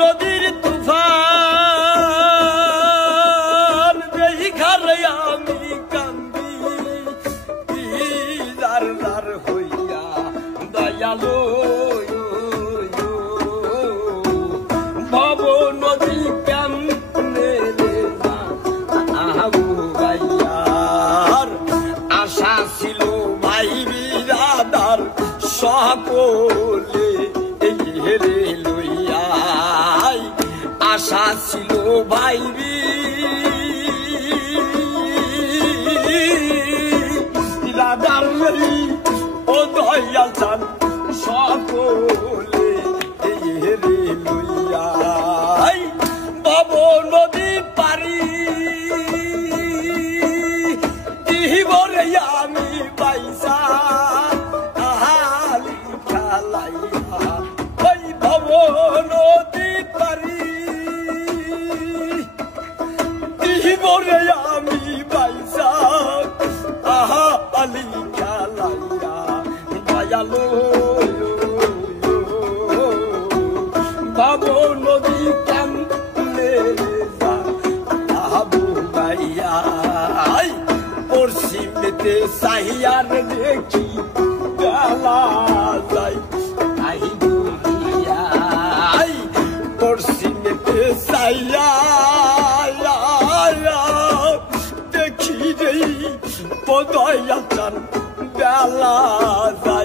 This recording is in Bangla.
নদীর তুফান যেই ঘরে আমি কান্দি যার যার হইয়া দয়ালু ভব নদী কেমনে আশা ছিল ভাই বিরাদার সকলে হেরে লইয়া আশা ছিল ভাই বিরাদার ও দয়াল চান সকলে হেরে লইয়া ভব নদী পারি দিবরে আমি পাইসা আহালি খেলাইয়া ওই ভব নদী পারি দিবরে আমি পাইসা আহালি খেলাইয়া দয়ালু ভব নদী কেমনে আবু ভাইয়া পশ্চিমেতে সাহিয়ার দেখি বেলা যাই আই দুনিয়া পশ্চিমেতে সাহিয়া দেখি রে বদয়া চান বেলা যাই